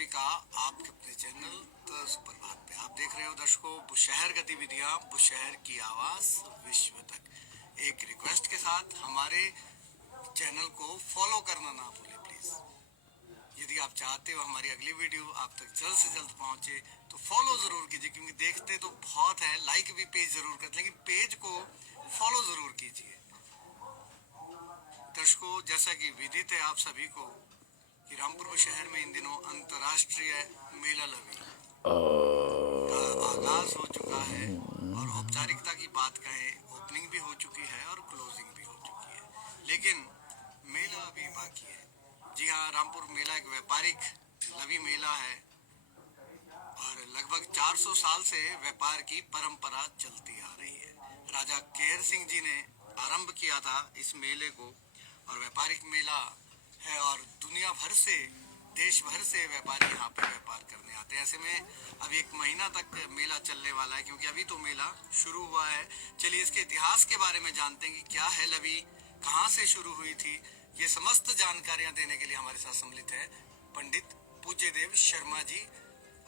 सभी का आपके अपने चैनल तर्ज प्रभात पे। आप देख रहे हो दर्शकों बुशहर गतिविधियां, बुशहर की आवाज विश्व तक। एक रिक्वेस्ट के साथ हमारे चैनल को फॉलो करना ना भूले प्लीज। यदि आप चाहते हो हमारी अगली वीडियो आप तक जल्द से जल्द पहुंचे तो फॉलो जरूर कीजिए, क्योंकि देखते तो बहुत है, लाइक भी पेज जरूर करते, लेकिन पेज को फॉलो जरूर कीजिए। दर्शकों, जैसा कि विदित है आप सभी को कि रामपुर शहर में इन दिनों अंतर्राष्ट्रीय मेला लवी का आगाज हो चुका है और औपचारिकता की बात कहें ओपनिंग भी हो चुकी है और क्लोजिंग भी हो चुकी है, लेकिन मेला अभी बाकी है। जी हाँ, रामपुर मेला एक व्यापारिक लवी मेला है और लगभग 400 साल से व्यापार की परंपरा चलती आ रही है। राजा केहर सिंह जी ने आरंभ किया था इस मेले को और व्यापारिक मेला है और दुनिया भर से, देश भर से व्यापारी यहाँ पे व्यापार करने आते हैं। ऐसे में अब एक महीना तक मेला चलने वाला है, क्योंकि अभी तो मेला शुरू हुआ है। चलिए इसके इतिहास के बारे में जानते हैं कि क्या है लवी, कहाँ से शुरू हुई थी। ये समस्त जानकारियां देने के लिए हमारे साथ सम्मिलित है पंडित पूज्य देव शर्मा जी,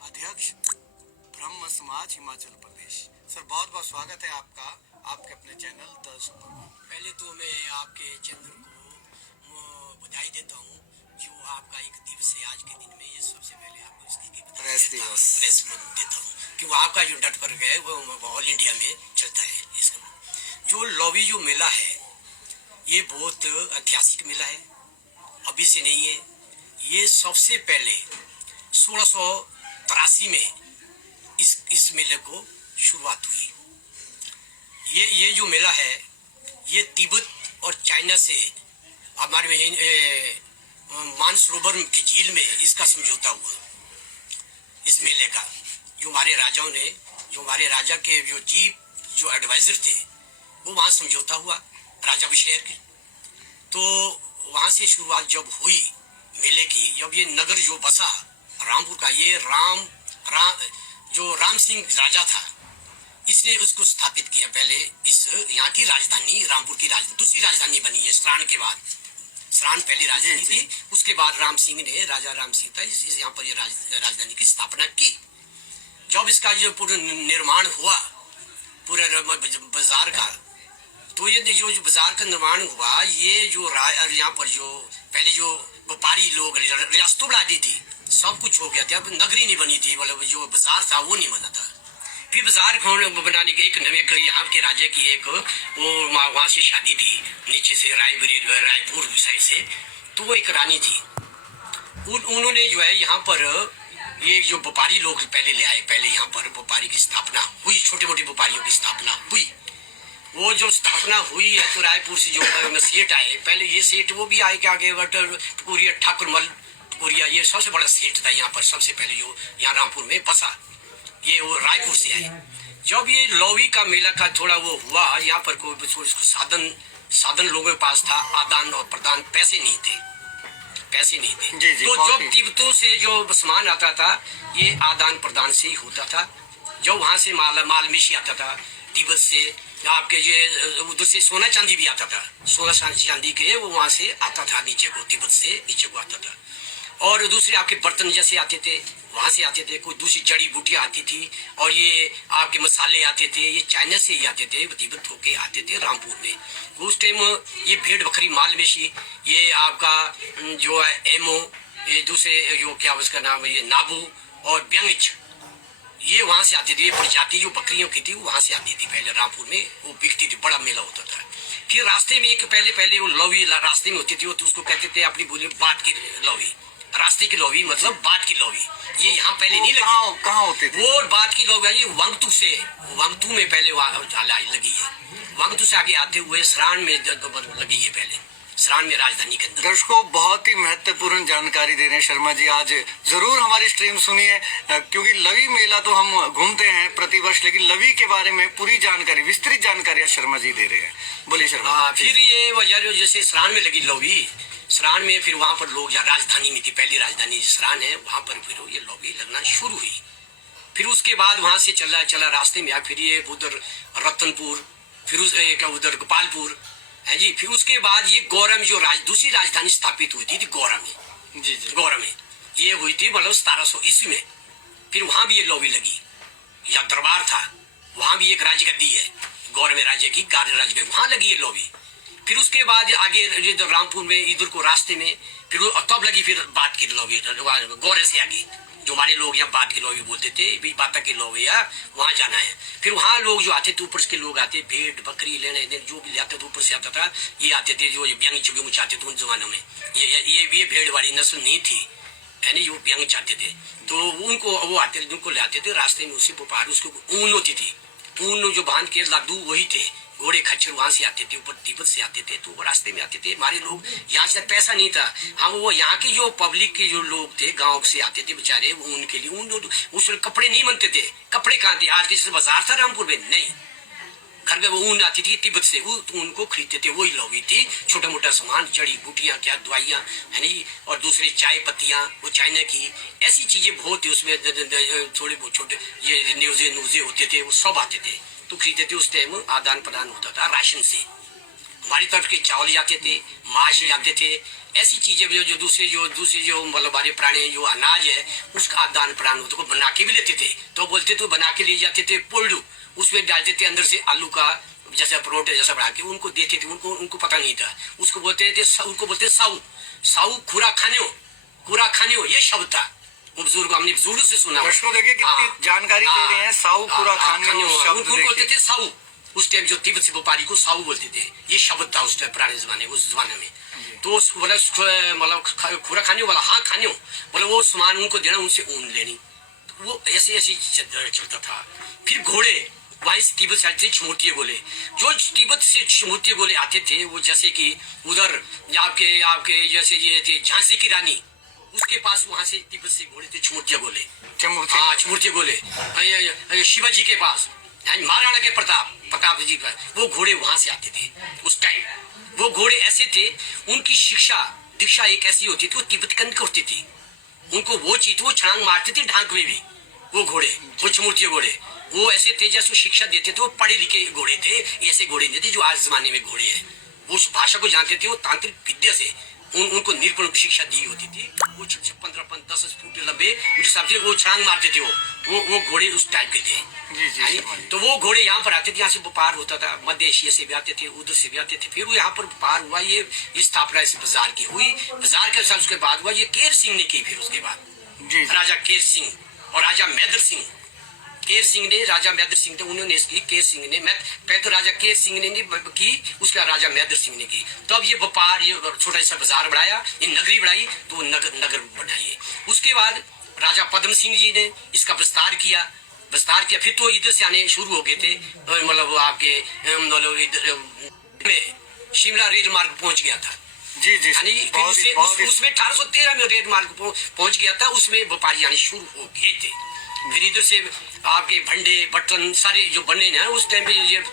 अध्यक्ष ब्रह्म समाज हिमाचल प्रदेश। सर बहुत बहुत स्वागत है आपका आपके अपने चैनल द सुपर। पहले तो मैं आपके चैनल को बधाई देता हूँ जो आपका एक दिवस है आज के दिन में। ये सबसे पहले आपको इसकी प्रेस दिवस देता हूँ कि वो आपका जो डट वर्क है वो ऑल इंडिया में चलता है। इसका जो लवी जो मेला है ये बहुत ऐतिहासिक मेला है, अभी से नहीं है। ये सबसे पहले 1683 में इस मेले को शुरुआत हुई। ये जो मेला है ये तिब्बत और चाइना से हमारे मानसरोवर की झील में इसका समझौता हुआ। इस मेले का जो हमारे राजाओं ने, जो हमारे राजा के जो चीफ जो एडवाइजर थे वो वहाँ समझौता हुआ राजा बुशहर के। तो वहाँ से शुरुआत जब हुई मेले की, जब ये नगर जो बसा रामपुर का, ये राम सिंह राजा था, इसने उसको स्थापित किया। पहले इस यहाँ की राजधानी रामपुर की दूसरी राजधानी बनी है सरान के बाद। सरान पहली राजधानी थी, उसके बाद राम सिंह ने, राजा राम सिंह था, इस यहाँ पर ये राजधानी की स्थापना की। जब इसका जो पूरा निर्माण हुआ पूरे बाजार का, तो ये जो बाजार का निर्माण हुआ, ये जो यहाँ पर जो पहले जो व्यापारी लोग रियासतों दी थी, सब कुछ हो गया था। अब नगरी नहीं बनी थी, मतलब जो बाजार था वो नहीं बना था। फिर बाजार बनाने के एक नवे यहाँ के राजा की एक वो वहाँ से शादी थी, नीचे से रायपुर साइड से, तो वो एक रानी थी। उन्होंने जो है यहाँ पर ये जो व्यापारी लोग पहले ले आए, पहले यहाँ पर व्यापारी की स्थापना हुई, छोटे मोटे व्यापारियों की स्थापना हुई। वो जो स्थापना हुई है तो रायपुर से जो सेठ आए, पहले ये सेठ वो भी आए, क्या आगे टकुरिया ठाकुरमल टकुरिया, ये सबसे बड़ा सेठ था यहाँ पर, सबसे पहले जो यहाँ रामपुर में बसा, ये वो रायपुर से आए। जब ये लवी का मेला का थोड़ा वो हुआ, यहाँ पर कोई साधन लोगों के पास था, आदान और प्रदान, पैसे नहीं थे। तो जो तिब्बतों से जो सामान आता था ये आदान प्रदान से ही होता था। जो वहाँ से माल मिशी आता था तिब्बत से, आपके ये उधर से सोना चांदी भी आता था, सोना चांदी के वो वहाँ से आता था नीचे को, तिब्बत से नीचे को आता था। और दूसरे आपके बर्तन जैसे आते थे वहाँ से आते थे, कोई दूसरी जड़ी बूटियाँ आती थी, और ये आपके मसाले आते थे, ये चाइना से ही आते थे, तिब्बत होके आते थे रामपुर में। उस टाइम ये भेड़ बकरी माल बेची, ये आपका जो है एमो, ये दूसरे जो क्या उसका नाम है, ये नाबू और ब्यंगच, ये वहाँ से आती थी। ये प्रजाति जो बकरियों की थी वो वहाँ से आती थी पहले रामपुर में, वो बिकती थी, बड़ा मेला होता था। फिर रास्ते में एक पहले वो लवी रास्ते में होती थी, वो तो उसको कहते थे अपनी बोली बाट की लवी, रास्ते की लवी मतलब बाट की लवी। ये यहाँ पहले नहीं लगी, कहाँ होती थी? वो बाट की लवी ये वांगतू में पहले लगी है। वांगतू से आगे आते हुए सरान में लगी है, पहले सरान में राजधानी के अंदर। दर्शकों बहुत ही महत्वपूर्ण जानकारी दे रहे हैं शर्मा जी, आज जरूर हमारी स्ट्रीम सुनिए, क्योंकि लवी मेला तो हम घूमते हैं प्रतिवर्ष, लेकिन लवी के बारे में पूरी जानकारी, विस्तृत जानकारी शर्मा जी दे रहे हैं। बोलिए शर्मा। फिर ये वजह जैसे सरान में लगी लवी, सरान में फिर वहाँ पर लोग, राजधानी में थी पहली राजधानी सरान है, वहाँ पर फिर ये लवी लगना शुरू हुई। फिर उसके बाद वहाँ से चला रास्ते में, फिर ये उधर रतनपुर, फिर उधर गोपालपुर है जी। फिर उसके बाद ये गौरव जो दूसरी राजधानी स्थापित हुई थी गौरव में, गौरव में। ये हुई थी मतलब 1700 ईस्वी में। फिर वहां भी ये लॉबी लगी, या दरबार था, वहां भी एक राजगद्दी है गौर में राज्य की, गार्ड राज्य में, वहां लगी ये लॉबी। फिर उसके बाद आगे रामपुर में इधर को रास्ते में फिर तब लगी फिर बात की लॉबी गौरे से आगे, जो हमारे लोग यहाँ बात की लॉबी बोलते थे, बाता की लॉबी या वहां जाना है। फिर वहां लोग जो आते थे ऊपर के लोग आते, भेड़ बकरी लेने जो भी आते थे ऊपर से आता था, ये आते थे जो व्यंग चुगे चाहते थे उन जमानों में। ये भेड़ वाली नस्ल नहीं थी, यानी जो व्यंग चाहते थे, तो उनको वो आते थे, उनको ले आते थे रास्ते में, उसी व्यापार उसको ऊन होती थी, ऊन जो बांध के लादू वही थे, घोड़े खच्चर वहां से आते थे, ऊपर तिब्बत से आते थे, तो वो रास्ते में आते थे। हमारे लोग यहाँ से पैसा नहीं था, हाँ वो यहाँ के जो पब्लिक के जो लोग थे गांव से आते थे बेचारे, वो उनके लिए उस कपड़े नहीं बनते थे। कपड़े कहाँ थे, आज के जैसे बाजार था रामपुर में नहीं, घर में वो ऊन आती थी तिब्बत से, वो तो उनको खरीदते थे, वही लॉबी थी। छोटा मोटा सामान, जड़ी बूटियां, क्या दवाइयां है नहीं, और दूसरी चाय पत्तियां, वो चाइना की ऐसी चीजें बहुत थी उसमें, थोड़े बहुत छोटे ये न्यूजे होते थे, वो सब आते थे तो खरीदते थे। उस टाइम आदान प्रदान होता था राशन से, हमारी तरफ के चावल जाते थे, मांस जाते थे, ऐसी चीजें जो दूसरे जो मतलब हमारे प्राणी जो अनाज है उसका आदान प्रदान होता, को बना के भी लेते थे, तो बोलते तो बना के ले जाते थे पोल्डू, उसमें डालते थे अंदर से आलू का जैसा परोठे जैसा बना के उनको देते थे। उनको पता नहीं था, उसको बोलते थे साऊ खुरा खाने हो ये शब्द था। बुजुर्ग हमने बुजुर्ग से सुना, देखिए कितनी जानकारी दे रहे हैं। साऊ खुरा खाने उनको बोलते थे साऊ, उस टाइम जो तिब्बत से व्यापारी को साऊ बोलते थे, ये शब्द था उस टाइम पुराने जमाने उस जमाने में। तो मतलब खुरा खाने वाला, हाँ खाने हो बोले, वो सामान उनको देना, उनसे ऊन लेनी, तो वो ऐसे चलता था। फिर घोड़े वहीं से तिब्बत से आते थे, छमूर्तिये गोले, जो तिब्बत से छमूर्तिये गोले आते थे, वो जैसे कि उधर आपके जैसे ये थे झांसी की रानी, उसके पास वहां से तिब्बत से घोड़े थे छमूर्तिये गोले, हाँ छमूर्तिये गोले। शिवाजी के पास महाराणा के प्रताप जी का वो घोड़े वहां से आते थे उस टाइम। वो घोड़े ऐसे थे, उनकी दीक्षा एक ऐसी होती थी, वो तिब्बत के अंदर होती थी, उनको वो चीज वो छलांग मारते थे ढांक में भी। वो घोड़े, वो छमूर्तिये घोड़े, वो ऐसे थे जैसे शिक्षा देते थे, वो पढ़े लिखे घोड़े थे, ऐसे घोड़े नहीं थे जो आज जमाने में घोड़े हैं। वो उस भाषा को जानते थे, वो तांत्रिक विद्या से उनको निरूपण की शिक्षा दी होती थी। वो 15-10 फुट लंबे हिसाब से वो छलांग मारते थे, वो घोड़े उस टाइप के थे। जी, तो वो घोड़े यहाँ पर आते थे, यहाँ से व्यापार होता था, मध्य एशिया से भी आते थे, उधर से भी आते थे। फिर वो यहाँ पर व्यापार हुआ, ये स्थापना इस बाजार की हुई, बाजार के साथ उसके बाद हुआ ये केर सिंह ने की। फिर उसके बाद राजा केर सिंह और राजा मैदर सिंह, केर सिंह ने, राजा मैदर सिंह थे, उन्होंने इसकी, केर सिंह ने, मैं पहले तो राजा केर सिंह ने की, उसका राजा मैदर सिंह ने की। तो अब ये व्यापार, ये छोटा सा बाजार बढ़ाया, ये नगरी बढ़ाई, तो नगर बनाई। उसके बाद राजा पद्म सिंह जी ने इसका विस्तार किया। फिर तो इधर से आने शुरू हो गए थे, मतलब आपके मतलब शिमला रेल मार्ग पहुंच गया था। जी उसमें 1813 में रेल मार्ग पहुंच गया था, उसमें व्यापारी आने शुरू हो गए थे। फिर इधर से आपके भंडे बर्तन सारे जो बने ना उस टाइम पे, ये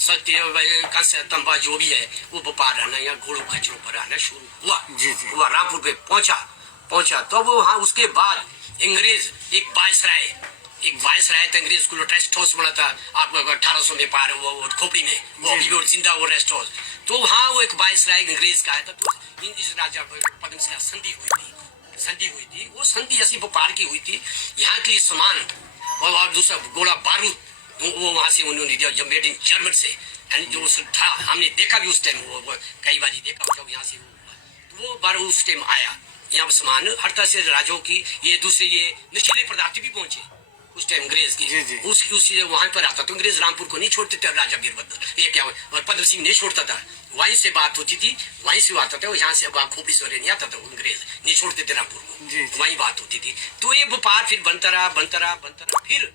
सत्य कंस तंबा जो भी है, वो व्यापार आना या घोड़ों खच्चरों पर आना शुरू हुआ। रामपुर पे पहुंचा तो वो हाँ, उसके बाद अंग्रेज एक वायसराय था, अंग्रेज को रेस्ट हाउस बना था आपको 1800 में पार वो खोपड़ी में, वो अभी भी जिंदा वो रेस्ट हाउस। तो वहाँ वो एक वायसराय अंग्रेज का आया था, तो इस राजा पद्म से संधि हुई थी। वो संधि ऐसी व्यापार की हुई थी, यहाँ के लिए सामान और दूसरा गोला बारूद वो वहां से उन्होंने दिया, जब मेड इन जर्मन से, यानी जो था हमने देखा भी उस टाइम, वो कई बार देखा जब यहाँ से वो बार उस टाइम आया यहाँ सामान हर तरह से राजाओं की, ये दूसरे ये नशीले पदार्थ भी पहुंचे उस टाइम अंग्रेज की। उसी वहां पर आता तो अंग्रेज रामपुर को नहीं छोड़ते थे, राजा बीरभद्र ये क्या पद्म सिंह नहीं छोड़ता था, वहीं से बात होती थी, वहीं से आता था, यहाँ से खोपड़ी से नहीं आता था, अंग्रेज नहीं छोड़ते थे रामपुर को, वहीं बात होती थी। तो ये व्यापार फिर बनता रहा। फिर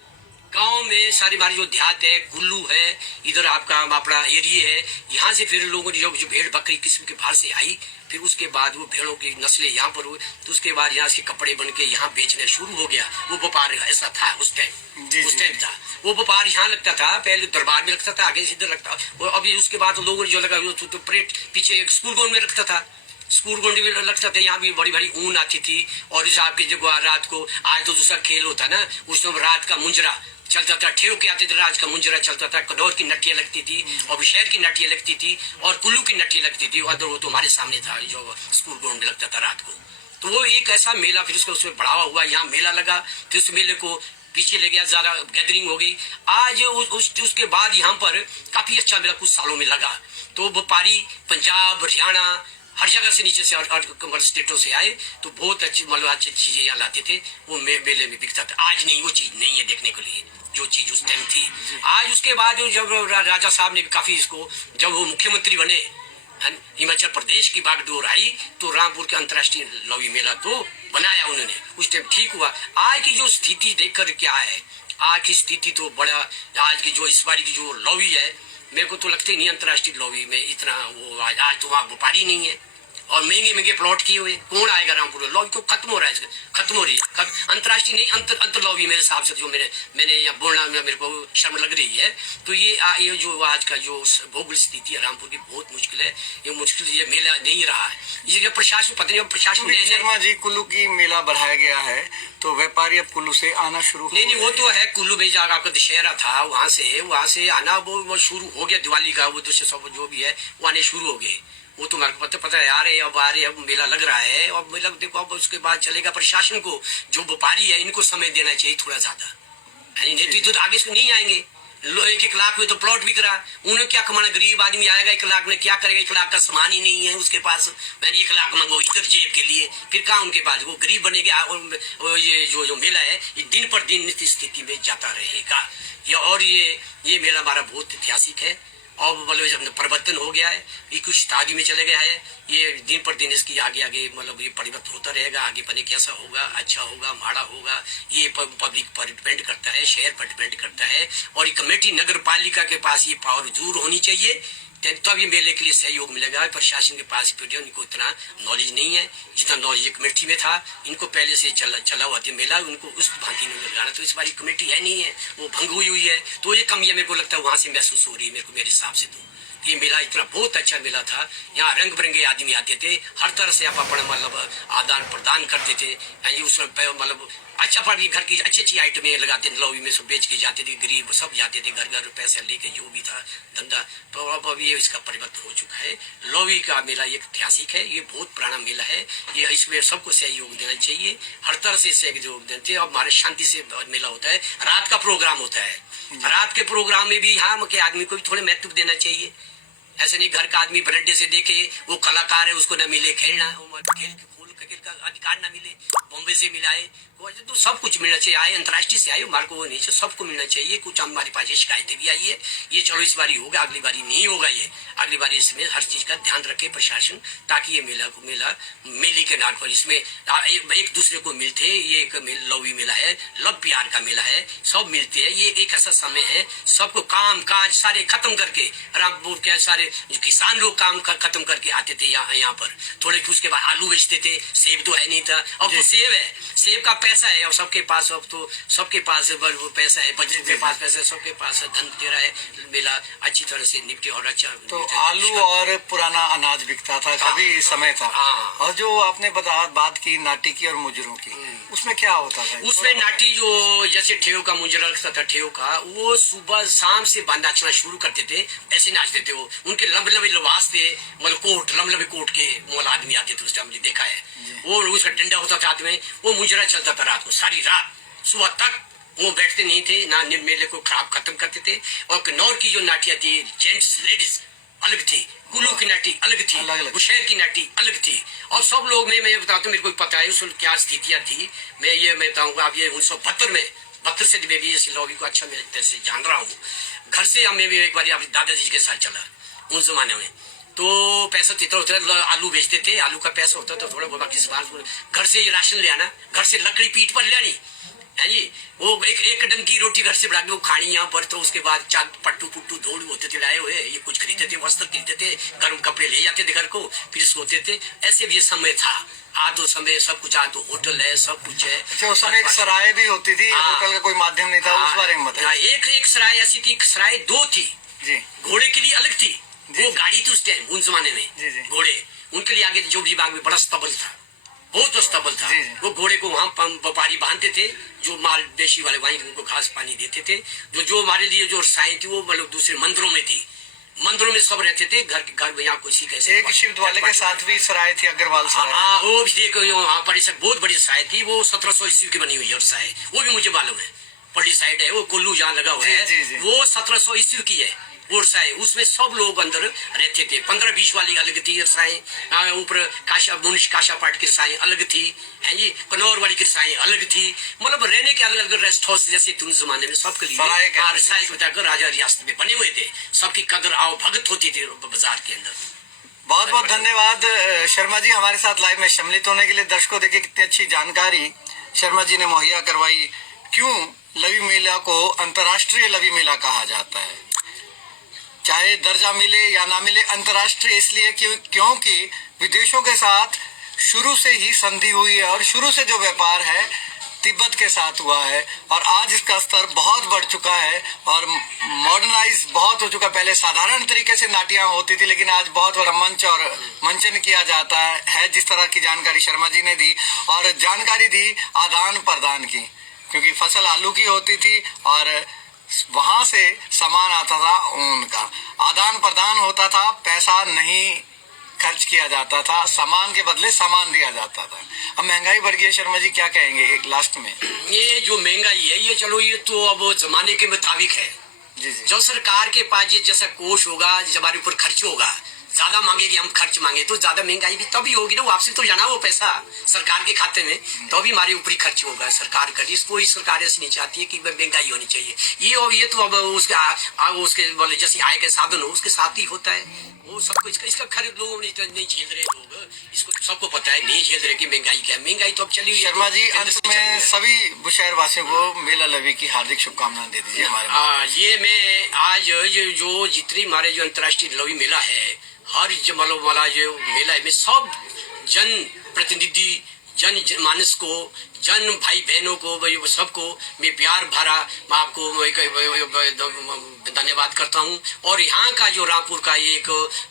गांव में सारी हमारी जो देहात है, कुल्लू है, इधर आपका अपना एरिया है, यहाँ से फिर लोगों ने जो भेड़ बकरी किस्म के बाहर से आई, फिर उसके बाद वो भेड़ों की नस्लें यहाँ पर हुई, तो उसके बाद यहाँ से कपड़े बन के यहाँ बेचने शुरू हो गया। वो व्यापार ऐसा था उस टाइम था, वो व्यापार यहाँ लगता था, पहले दरबार में लगता था, आगे सीधे लगता, और अभी उसके बाद लोगों ने जो लगा तो परेड पीछे एक स्कूल ग्राउंड में रखता था, स्कूल ग्राउंड भी लगता था, यहाँ भी बड़ी बड़ी ऊन आती थी। और इस आपकी जगह रात को, आज तो दूसरा खेल होता ना, उस समय रात का मुंजरा चलता था, ठेरों के आते थे, राज का मुंजरा चलता था, कदौर की नटियां लगती थी, और शहर की नटियां लगती थी, और कुल्लू की नटियां लगती थी, और वो तो हमारे सामने था जो स्कूल ग्राउंड में लगता था रात को। तो वो एक ऐसा मेला, फिर उसको उसमें बढ़ावा हुआ, यहाँ मेला लगा, फिर उस मेले को पीछे ले गया, ज़्यादा गैदरिंग हो गई। आज उसके बाद यहाँ पर काफ़ी अच्छा मेला कुछ सालों में लगा। तो व्यापारी पंजाब, हरियाणा, हर जगह से, नीचे से और स्टेटों से आए, तो बहुत अच्छी मतलब अच्छी चीज़ें यहाँ लाते थे, वो मेले में बिकता था। आज नहीं, वो चीज़ नहीं है देखने के लिए जो चीज़ उस टाइम थी। आज उसके बाद जब राजा साहब ने काफ़ी इसको, जब वो मुख्यमंत्री बने, हिमाचल प्रदेश की बागडोर आई, तो रामपुर के अंतर्राष्ट्रीय लवी मेला तो बनाया उन्होंने, उस टाइम ठीक हुआ। आज की जो स्थिति देखकर क्या है, आज की स्थिति तो बड़ा, आज की जो इस बारी की जो लवी है, मेरे को तो लगता ही नहीं अंतर्राष्ट्रीय लॉबी में इतना वो आज तो वहाँ व्यापारी नहीं है, और महंगे महंगे प्लॉट किए हुए, कौन आएगा रामपुर? लॉबी तो खत्म हो रहा है, खत्म हो रही है। अंतर्राष्ट्रीय नहीं, अंतर लॉबी मेरे हिसाब से जो मैंने यहाँ बोलना में मेरे को शर्म लग रही है। तो ये जो आज का जो भौगोलिक स्थिति है रामपुर की, बहुत मुश्किल है। ये मुश्किल, ये मेला नहीं रहा है। ये प्रशासन, पता नहीं प्रशासन शर्मा जी, कुल्लू की मेला बढ़ाया गया है, तो व्यापारी अब कुल्लू से आना शुरू हो नहीं, वो तो है। कुल्लू में जाकर आपका दशहरा था, वहाँ से आना वो शुरू हो गया। दिवाली का वो दूसरे सब जो भी है वो आने शुरू हो गए। वो तो मेरे को पता है, आ रहे अब मेला लग रहा है, और मेला देखो अब उसके बाद चलेगा। प्रशासन को, जो व्यापारी है, इनको समय देना चाहिए थोड़ा ज्यादा, नहीं तो आगे से नहीं आएंगे। 1 लाख में तो प्लॉट बिक रहा, उन्हें क्या कमाना? गरीब आदमी आएगा 1 लाख में, क्या करेगा? 1 लाख का सामान ही नहीं है उसके पास। मैंने 1 लाख मंगो इधर जेब के लिए, फिर कहाँ उनके पास? वो गरीब बनेगा। और ये जो मेला है, ये दिन पर दिन नित्य स्थिति में जाता रहेगा। और ये मेला हमारा बहुत ऐतिहासिक है, और मतलब जब परिवर्तन हो गया है, ये कुछ शादी में चले गया है, ये दिन पर दिन इसकी आगे मतलब ये परिवर्तन होता रहेगा। आगे बने कैसा होगा, अच्छा होगा, माड़ा होगा, ये पब्लिक पर डिपेंड करता है, शहर पर डिपेंड करता है। और ये कमेटी, नगर पालिका के पास ये पावर जरूर होनी चाहिए, तब ये मेले के लिए सहयोग मिलेगा। प्रशासन के पास फिर इनको इतना नॉलेज नहीं है जितना नॉलेज कमेटी में था। इनको पहले से चला हुआ मेला, उनको उस भांति में लगाना। तो इस बारी कमेटी है नहीं है, वो भंग हुई है। तो ये कमी मेरे को लगता है वहां से महसूस हो रही है मेरे हिसाब से। तो ये मेला इतना बहुत अच्छा मेला था, यहाँ रंग बिरंगे आदमी आते थे, हर तरह से आप अपना मतलब आदान प्रदान करते थे। उसमें मतलब अच्छा अपनी घर की अच्छी आइटमें लगाते थे, लॉबी में सब बेच के जाते थे, गरीब सब जाते थे घर पैसा लेके, जो भी था धंधा। तो अब ये इसका परिवर्तन हो चुका है। लॉबी का मेला एक ऐतिहासिक है, ये बहुत पुराना मेला है। ये इसमें सबको सहयोग देना चाहिए, हर तरह से सहयोग देते हैं। और हमारे शांति से मेला होता है, रात का प्रोग्राम होता है। रात के प्रोग्राम में भी यहाँ के आदमी को भी थोड़े महत्व देना चाहिए। ऐसे नहीं घर का आदमी बरंडे से देखे, वो कलाकार है, उसको न मिले खेलना, खेल का अधिकार ना मिले। बॉम्बे से मिला है तो सब कुछ मिलना चाहिए। आए अंतर्राष्ट्रीय से आए, हमारे को वो नहीं चाहिए, सबको मिलना चाहिए। कुछ हमारे पास शिकायतें भी आई है, ये चलो इस बारी होगा, अगली बारी नहीं होगा। ये अगली बारी इसमें हर चीज का ध्यान रखे प्रशासन, ताकि ये मेले के नाम पर इसमें एक दूसरे को मिलते। ये एक लवी मेला है, लव प्यार का मेला है, सब मिलते हैं। ये एक ऐसा समय है, सबको काम काज सारे खत्म करके, रामपुर के सारे किसान लोग काम खत्म करके आते थे यहाँ पर। थोड़े उसके बाद आलू बेचते थे, सेब तो है नहीं था, अब तो सेब है, सेब का पैसा है, और सबके पास अब तो सबके पास वो पैसा है, बच्चों के पास पैसा है, सबके पास धन दे रहा है। मेला अच्छी तरह से निपटे और अच्छा। तो आलू और पुराना अनाज बिकता था, कभी समय था। और जो आपने बात की नाटी की और मुजरों की, उसमें क्या होता था? उसमें नाटी जो जैसे ठेव का मुजरा लगता था, ठेव का वो सुबह शाम से बांध नाचना शुरू करते थे, ऐसे नाचते थे वो। उनके लंबे लंबे लिबास थे, मतलब कोट, लंबे कोट के मोल आदमी आते थे उस टाइम, देखा है। वो उसका डंडा होता था हाथ में, वो मुजरा चलता था रात को, सारी रात सुबह तक वो बैठते नहीं थे ना, मेले को खराब खत्म करते थे। और किन्नौर की जो नाटियां थी, जेंट्स लेडीज अलग थी, कुल्लू की नाटी अलग थी, बुशहर की नाटी अलग थी। और सब लोग मैं बताता हूँ, मेरे को पता है उस क्या स्थितियां थी। मैं बताऊंगा आप, ये 1972 में 72 से मैं भी इस लॉबी को अच्छा मेरे तरह से जान रहा हूँ। घर से मैं भी एक बार अपने दादाजी के साथ चला उन जमाने में, तो पैसा इतना होता था, आलू बेचते थे, आलू का पैसा होता था थोड़ा बहुत, किस बात घर से राशन ले आना, घर से लकड़ी पीठ पर ले आनी है जी। वो एक डंग की रोटी घर से बना के वो खानी यहाँ पर। तो उसके बाद चार पट्टू पुट्टू धोड़ होते थे, लाए हुए ये कुछ खरीदते थे, वस्त्र खरीदते थे, गर्म कपड़े ले जाते थे घर को, फिर सोते थे। ऐसे भी समय था। आज तो समय सब कुछ, आज तो होटल है, सब कुछ है। अच्छा, उस समय एक सराय भी होती थी, होटल का कोई माध्यम नहीं था, उस बारे में बताइए। एक सराय ऐसी थी, सराय 2 थी जी। घोड़े के लिए अलग थी, वो गाड़ी थी उस टाइम, उन जमाने में घोड़े, उनके लिए आगे जो भी बाग में बड़ा स्तबल था, बहुत स्तबल था। वो घोड़े को वहाँ व्यापारी बांधते थे, जो माल बेशी वाले वहीं उनको घास पानी देते थे। जो हमारे लिए जो साएं थी वो मतलब दूसरे मंदिरों में थी, मंदिरों में सब रहते थे, घर घर यहाँ कुछ कैसे एक शिव द्वाले के साथ भी सराय थी, अग्रवाल सराय। हाँ, वो भी देखो वहाँ पर बहुत बड़ी सराय थी, वो 1700 ईस्वी की बनी हुई है सराय, वो भी मुझे मालूम है। पल्ली साइड है वो, कुल्लू जहाँ लगा हुआ है, जी। वो 1700 ईस्वी की है उड़साए। उसमें सब लोग अंदर रहते थे। 15-20 वाली अलग थी रसाएं, ऊपर काशा मुनिश काशा पाट की रसाएं अलग थी, हैं जी, कनौर वाली की रसाएं अलग थी। मतलब रहने के अलग अलग रेस्ट हाउस जैसे तुम जमाने में सबके लिए रसाएं बताकर राजा रियासत में बने हुए थे। सबकी कदर आओ भगत होती थी बाजार के अंदर। बहुत बहुत धन्यवाद शर्मा जी हमारे साथ लाइव में सम्मिलित होने के लिए। दर्शकों देखिए कितनी अच्छी जानकारी शर्मा जी ने मुहैया करवाई। क्यों लवी मेला को अंतर्राष्ट्रीय लवी मेला कहा जाता है, चाहे दर्जा मिले या ना मिले, अंतर्राष्ट्रीय इसलिए क्योंकि विदेशों के साथ शुरू से ही संधि हुई है और शुरू से जो व्यापार है तिब्बत के साथ हुआ है और आज इसका स्तर बहुत बढ़ चुका है और मॉडर्नाइज बहुत हो चुका। पहले साधारण तरीके से नाटियां होती थी, लेकिन आज बहुत बड़ा मंच और मंचन किया जाता है। जिस तरह की जानकारी शर्मा जी ने दी और जानकारी दी आदान प्रदान की, क्योंकि फसल आलू की होती थी और वहां से सामान आता था ऊन का, आदान प्रदान होता था, पैसा नहीं खर्च किया जाता था, सामान के बदले सामान दिया जाता था। अब महंगाई बढ़ गई है, शर्मा जी क्या कहेंगे एक लास्ट में? ये जो महंगाई है ये चलो ये तो अब जमाने के मुताबिक है। जी। जो सरकार के पास ये जैसा कोष होगा, जब हमारे ऊपर खर्च होगा, ज्यादा मांगेगी, हम खर्च मांगे तो ज्यादा महंगाई भी तभी होगी ना। वापसी तो जाना वो पैसा सरकार के खाते में, तो भी हमारे ऊपर ही खर्च होगा। सरकार कर कोई सरकार ऐसी नहीं चाहती है कि महंगाई होनी चाहिए। ये तो अब उसके बोले जैसे आय के साधन हो उसके साथ ही होता है वो सब कुछ। इसका खरीद लोग नहीं झेल रहे, लोग इसको सबको पता है, नहीं झेल रहे कि महंगाई क्या है। महंगाई तो अब चली हुई है। शर्मा जी अंत में सभी बुशहर वासियों को मेला लवी की हार्दिक शुभकामनाएं दे दीजिए हमारे। ये मैं आज ये जो जितनी हमारे जो अंतर्राष्ट्रीय लवी मेला है, हर मतलब वाला जो मेला है में सब जन प्रतिनिधि जन मानस को, जन भाई बहनों को, सबको मैं प्यार भरा मैं आपको धन्यवाद करता हूँ। और यहाँ का जो रामपुर का एक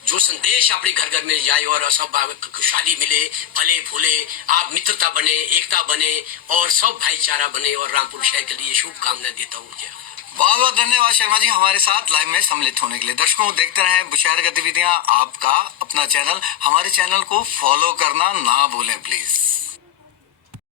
जो संदेश अपने घर घर में जाए और सब खुशहाली मिले, फले फूले, आप मित्रता बने, एकता बने और सब भाईचारा बने, और रामपुर शहर के लिए शुभकामनाएं देता हूँ। बहुत बहुत धन्यवाद शर्मा जी हमारे साथ लाइव में सम्मिलित होने के लिए। दर्शकों देखते रहें बुशहर गतिविधियां, आपका अपना चैनल। हमारे चैनल को फॉलो करना ना भूलें प्लीज।